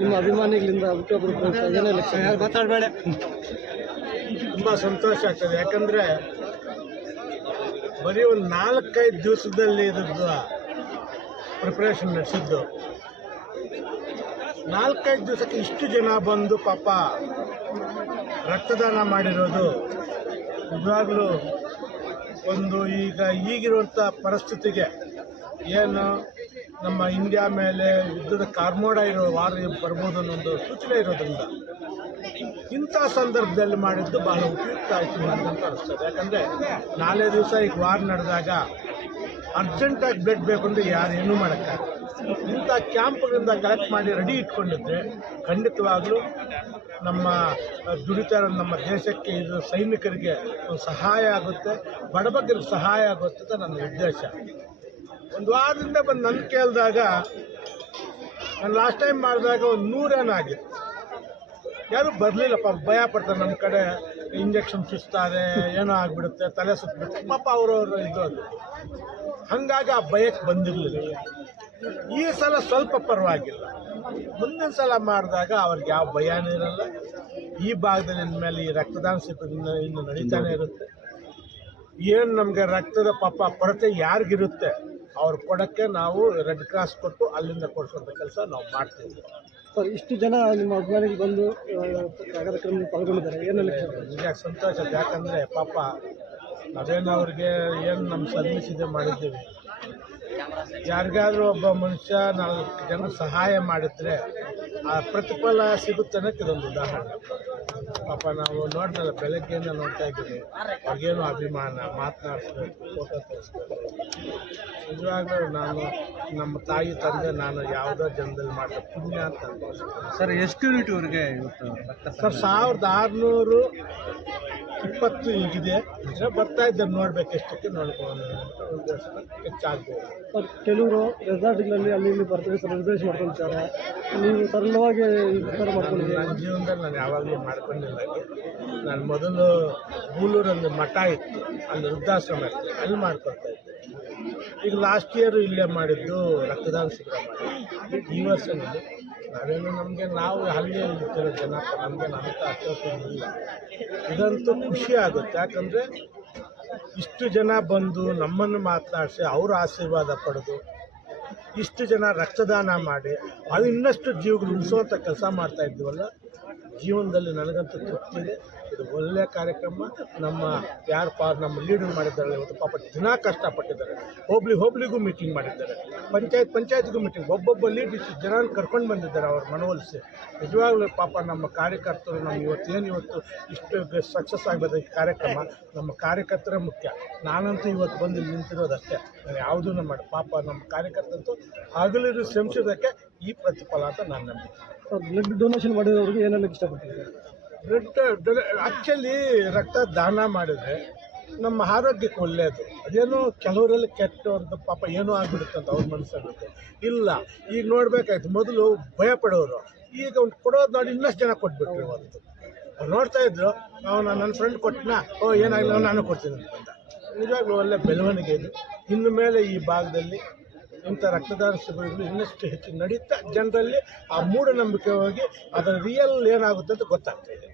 ನಿಮ್ಮ ಅಭಿಮಾನಿಗಳಿಂದ ಮಾತಾಡಬೇಡ. ತುಂಬ ಸಂತೋಷ ಆಗ್ತದೆ. ಯಾಕಂದರೆ ಬರೀ ಒಂದು ನಾಲ್ಕೈದು ದಿವಸದಲ್ಲಿ ಇದ್ರದ್ದು ಪ್ರಿಪ್ರೇಷನ್ ನಡೆಸಿದ್ದು. ನಾಲ್ಕೈದು ದಿವಸಕ್ಕೆ ಇಷ್ಟು ಜನ ಬಂದು ಪಾಪ ರಕ್ತದಾನ ಮಾಡಿರೋದು. ನಿಜವಾಗ್ಲೂ ಒಂದು ಈಗ ಈಗಿರುವಂಥ ಪರಿಸ್ಥಿತಿಗೆ ಏನು ನಮ್ಮ ಇಂಡಿಯಾ ಮೇಲೆ ಯುದ್ಧದ ಕಾರ್ಮೋಡ ಇರೋ ವಾರ ಬರ್ಬೋದು ಒಂದು ಸೂಚನೆ ಇರೋದ್ರಿಂದ ಇಂಥ ಸಂದರ್ಭದಲ್ಲಿ ಮಾಡಿದ್ದು ಬಹಳ ಉಪಯುಕ್ತ ಆಯಿತು ಅಂತ ಅನಿಸ್ತದೆ. ಯಾಕಂದರೆ ನಾಳೆ ದಿವಸ ಈಗ ವಾರ್ ನಡೆದಾಗ ಅರ್ಜೆಂಟಾಗಿ ಬ್ಲಡ್ ಬೇಕು ಅಂದರೆ ಯಾರು ಏನೂ ಮಾಡೋಕ್ಕಾಗಲ್ಲ ಇಂಥ ಕ್ಯಾಂಪ್ಗಳಿಂದ ಕಲೆಕ್ಟ್ ಮಾಡಿ ರೆಡಿ ಇಟ್ಕೊಂಡಿದ್ರೆ ಖಂಡಿತವಾಗಲೂ ನಮ್ಮ ದುಡಿತಾರ ನಮ್ಮ ದೇಶಕ್ಕೆ ಇದು ಸೈನಿಕರಿಗೆ ಸಹಾಯ ಆಗುತ್ತೆ ಬಡಬಗ್ಗರಿಗೆ ಸಹಾಯ ಆಗುತ್ತೆ ಅಂತ ನನ್ನ ಉದ್ದೇಶ. ಒಂದು ವಾರದಿಂದ ಬಂದು ನನ್ನ ಕೇಳಿದಾಗ, ನಾನು ಲಾಸ್ಟ್ ಟೈಮ್ ಮಾಡಿದಾಗ ಒಂದು ನೂರೇನೋ ಆಗಿತ್ತು. ಯಾರು ಬರಲಿಲ್ಲಪ್ಪ, ಭಯ ಪಡ್ತಾರೆ ನಮ್ಮ ಕಡೆ. ಇಂಜೆಕ್ಷನ್ ಸುಸ್ತಾರೆ ಏನೋ ಆಗಿಬಿಡುತ್ತೆ, ತಲೆ ಸುತ್ತಬಿಡುತ್ತೆ ಪಾಪ ಅವರವರು ಇದು ಅದು. ಹಂಗಾಗಿ ಆ ಭಯಕ್ಕೆ ಬಂದಿರಲಿಲ್ಲ. ಈ ಸಲ ಸ್ವಲ್ಪ ಪರವಾಗಿಲ್ಲ. ಮುಂದಿನ ಸಲ ಮಾಡಿದಾಗ ಅವ್ರಿಗೆ ಯಾವ ಭಯನೂ ಇರಲ್ಲ. ಈ ಭಾಗದಲ್ಲಿ ಮೇಲೆ ಈ ರಕ್ತದಾನ ಶಿಬಿರ ಇನ್ನು ನಡೀತಾನೆ ಇರುತ್ತೆ. ಏನು ನಮಗೆ ರಕ್ತದ ಪಾಪ ಕೊರತೆ ಯಾರಿಗಿರುತ್ತೆ? ಅವ್ರು ಕೊಡೋಕ್ಕೆ ನಾವು ರೆಡ್ ಕ್ರಾಸ್ ಕೊಟ್ಟು ಅಲ್ಲಿಂದ ಕೊಡಿಸುವಂಥ ಕೆಲಸ ನಾವು ಮಾಡ್ತೀವಿ. ಸರ್ ಇಷ್ಟು ಜನ ನಿಮ್ಮ ಅಭಿಮಾನಿಗೆ ಬಂದು ಕಾರ್ಯಕ್ರಮದಲ್ಲಿ ಪಾಲ್ಗೊಂಡಿದ್ದಾರೆ. ಏನೇ ಲಕ್ಷ ನಿಜ ಸಂತೋಷ ಯಾಕಂದರೆ ಪಾಪ ನಾವೇನು ಅವ್ರಿಗೆ ಏನು ನಮ್ಮ ಸರ್ವಿಸ್ ಇದೆ ಮಾಡಿದ್ದೀವಿ. ಯಾರಿಗಾದ್ರೂ ಒಬ್ಬ ಮನುಷ್ಯ ನಾಲ್ಕು ಜನ ಸಹಾಯ ಮಾಡಿದ್ರೆ ಆ ಪ್ರತಿಫಲ ಸಿಗುತ್ತೆ ಅನ್ನೋಕ್ಕೆ ಇದೊಂದು ಉದಾಹರಣೆ. ಪಾಪ ನಾವು ನೋಡಿದ್ರಲ್ಲ ಬೆಳಗ್ಗೆಯಿಂದ ನೋಡ್ತಾ ಇದ್ದೀವಿ. ಅವ್ರಿಗೇನು ಅಭಿಮಾನ ಮಾತನಾಡಿಸ್ಬೇಕು ಫೋಟೋ ತೋರಿಸ್ಬೇಕು ನಿಜವಾಗ್ಲೂ ನಾನು ನಮ್ಮ ತಾಯಿ ತಂದೆ ನಾನು ಯಾವುದೋ ಜನದಲ್ಲಿ ಮಾಡಿದ ಪುಣ್ಯ ಅಂತ ಸರ್ ಎಷ್ಟು ಯೂನಿಟ್ವರೆಗೆ ಇವತ್ತು ಸರ್ ಸಾವಿರದ ಆರುನೂರು ಇಪ್ಪತ್ತು ಈಗಿದೆ ಬರ್ತಾ ಇದ್ದಾರೆ ನೋಡ್ಬೇಕು ಎಷ್ಟಕ್ಕೆ ನೋಡ್ಕೊಂಡು ಒಂದು ಹೆಚ್ಚಾಗ್ಬೋದು. ಬಟ್ ಕೆಲವರು ರೆಸಾರ್ಟ್ಗಳಲ್ಲಿ ಅಲ್ಲಿ ಇಲ್ಲಿ ಬರ್ತದೆ ಸೆಲೆಬ್ರೇಷನ್ ಮಾಡ್ಕೊಳ್ತಾರೆ. ನೀವು ಸರಳವಾಗಿ ವಿಚಾರ ಮಾಡ್ಕೊಂಡಿದ್ದೀರಾ? ನನ್ನ ಜೀವನದಲ್ಲಿ ನಾನು ಯಾವಾಗಲೂ ಮಾಡ್ಕೊಂಡಿಲ್ಲ. ನಾನು ಮೊದಲು ಬೂಲೂರಲ್ಲಿ ಮಠ ಇತ್ತು. ಅಲ್ಲಿ ವೃದ್ಧಾಶ್ರಮ ಇತ್ತು. ಅಲ್ಲಿ ಮಾಡ್ಕೊಳ್ತಾ ಇದ್ದೆ. ಈಗ ಲಾಸ್ಟ್ ಇಯರ್ ಇಲ್ಲೇ ಮಾಡಿದ್ದು ರಕ್ತದಾನ ಶಿಬಿರ ಮಾಡಿ ಈ ವರ್ಷದಲ್ಲಿ ನಾವೇನು ನಮಗೆ ನಾವು ಹಳ್ಳಿಯಲ್ಲಿ ಇರ್ತಿರೋ ಜನ, ನಮಗೆ ನಮಗೆ ಅಷ್ಟೊತ್ತಿಲ್ಲ ಇದಂತೂ ಖುಷಿ ಆಗುತ್ತೆ. ಯಾಕಂದರೆ ಇಷ್ಟು ಜನ ಬಂದು ನಮ್ಮನ್ನು ಮಾತನಾಡಿಸಿ ಅವರ ಆಶೀರ್ವಾದ ಪಡೆದು ಇಷ್ಟು ಜನ ರಕ್ತದಾನ ಮಾಡಿ ಅದು ಇನ್ನಷ್ಟು ಜೀವಗಳು ಉಳಿಸುವಂಥ ಕೆಲಸ ಮಾಡ್ತಾ ಇದ್ದೀವಲ್ಲ, ಜೀವನದಲ್ಲಿ ನನಗಂತೂ ತೃಪ್ತಿ ಇದೆ. ಇದು ಒಳ್ಳೆಯ ಕಾರ್ಯಕ್ರಮ. ನಮ್ಮ ಯಾರು ಪಾ ನಮ್ಮ ಲೀಡರ್ ಮಾಡಿದ್ದಾರೆ ಇವತ್ತು ಪಾಪ ದಿನ ಕಷ್ಟಪಟ್ಟಿದ್ದಾರೆ. ಹೋಬ್ಳಿ ಹೋಬ್ಳಿಗೂ ಮೀಟಿಂಗ್ ಮಾಡಿದ್ದಾರೆ. ಪಂಚಾಯತ್ ಪಂಚಾಯತ್ಗೂ ಮೀಟಿಂಗ್ ಒಬ್ಬೊಬ್ಬ ಲೀಡ್ ಇಷ್ಟು ಜನ ಕರ್ಕೊಂಡು ಬಂದಿದ್ದಾರೆ ಅವ್ರ ಮನವೊಲಿಸಿ. ನಿಜವಾಗ್ಲೂ ಪಾಪ ನಮ್ಮ ಕಾರ್ಯಕರ್ತರು ನಮ್ಮ ಇವತ್ತು ಏನು ಇವತ್ತು ಇಷ್ಟು ಸಕ್ಸಸ್ ಆಗಬೇಕು ಈ ಕಾರ್ಯಕ್ರಮ. ನಮ್ಮ ಕಾರ್ಯಕರ್ತರ ಮುಖ್ಯ. ನಾನಂತೂ ಇವತ್ತು ಬಂದು ನಿಂತಿರೋದಷ್ಟೇ. ನಾನು ಯಾವುದೂ ಮಾಡಿ ಪಾಪ ನಮ್ಮ ಕಾರ್ಯಕರ್ತಂತೂ ಹಗಲಿರು ಶ್ರಮಿಸೋದಕ್ಕೆ ಈ ಪ್ರತಿಫಲ ಅಂತ ನಾನು ನಂಬಿಕೆ. ಬ್ಲಡ್ ಡೊನೇಷನ್ ಮಾಡಿದವ್ರಿಗೆ ಏನೆಲ್ಲ ಇಷ್ಟಪಡ್ತೀವಿ ಬ್ಲಡ್ ಆ್ಯಕ್ಚುಲಿ ರಕ್ತ ದಾನ ಮಾಡಿದರೆ ನಮ್ಮ ಆರೋಗ್ಯಕ್ಕೆ ಒಳ್ಳೆಯದು ಅದೇನೋ ಕೆಲವರಲ್ಲಿ ಕೆಟ್ಟ ಅಂತ ಪಾಪ ಏನೋ ಅಂತ ಅವ್ರ ಮನಸ್ಸಾಗುತ್ತೆ ಇಲ್ಲ, ಈಗ ನೋಡಬೇಕಾಯ್ತು, ಮೊದಲು ಭಯ ಪಡೋರು. ಈಗ ಒಂದು ಕೊಡೋದು ನೋಡಿ ಇನ್ನಷ್ಟು ಜನ ಕೊಟ್ಬಿಟ್ರು ಇವತ್ತು. ಅವ್ರು ನೋಡ್ತಾ ಇದ್ರು ಅವನು ನನ್ನ ಫ್ರೆಂಡ್ ಕೊಟ್ಟನ ಓ ಏನಾಗಲಿಲ್ಲ ನಾನು ಕೊಡ್ತೀನಿ ಅಂತ ನಿಜವಾಗ್ಲೂ ಒಳ್ಳೆ ಬೆಳವಣಿಗೆ ಇದು. ಇನ್ನು ಮೇಲೆ ಈ ಭಾಗದಲ್ಲಿ ಇಂಥ ರಕ್ತದಾನ ಶಿಬಿರಗಳು ಇನ್ನಷ್ಟು ಹೆಚ್ಚು ನಡೀತಾ, ಜನರಲ್ಲಿ ಆ ಮೂಢನಂಬಿಕೆ ಹೋಗಿ ಅದರ ರಿಯಲ್ ಏನಾಗುತ್ತೆ ಅಂತ ಗೊತ್ತಾಗ್ತಾ ಇದೆ.